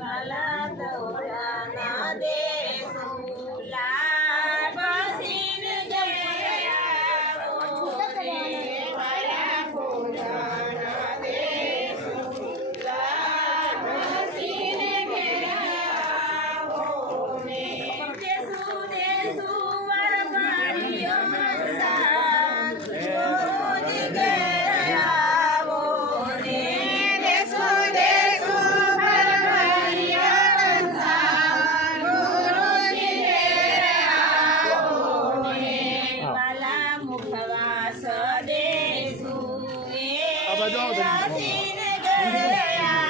मला 上手に。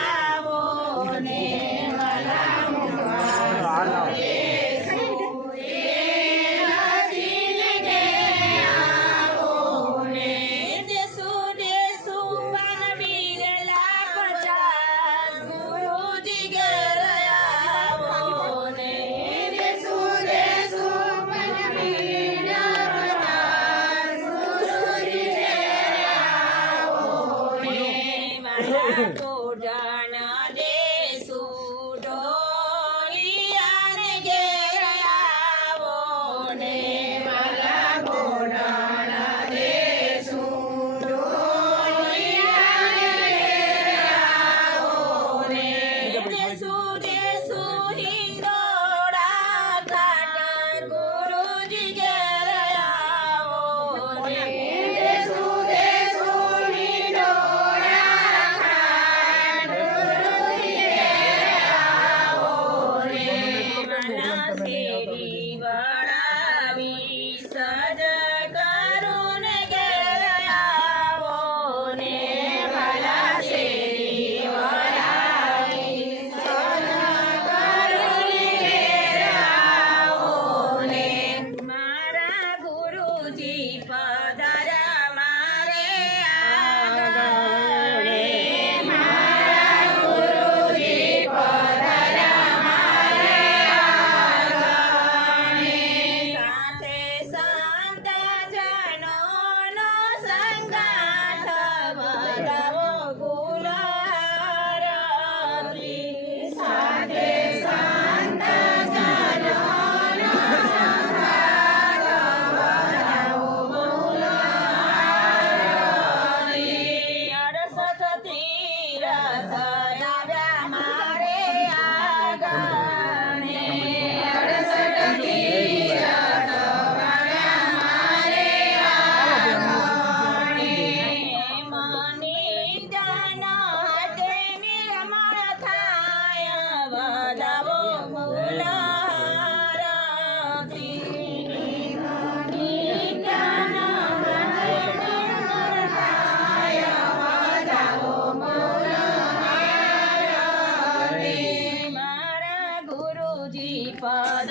గురుజీ పాద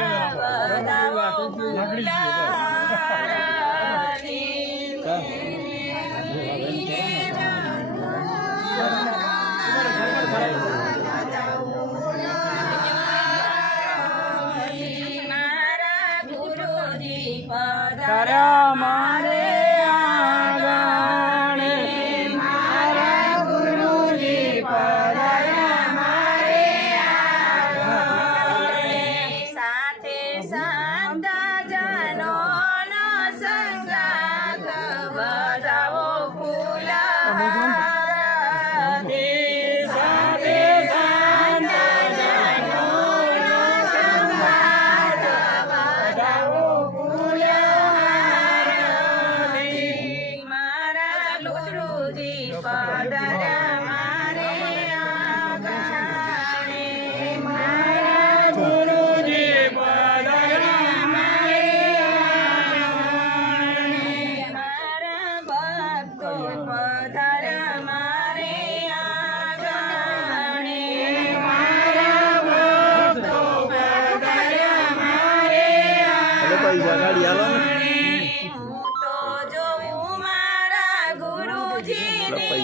Father.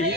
衣服，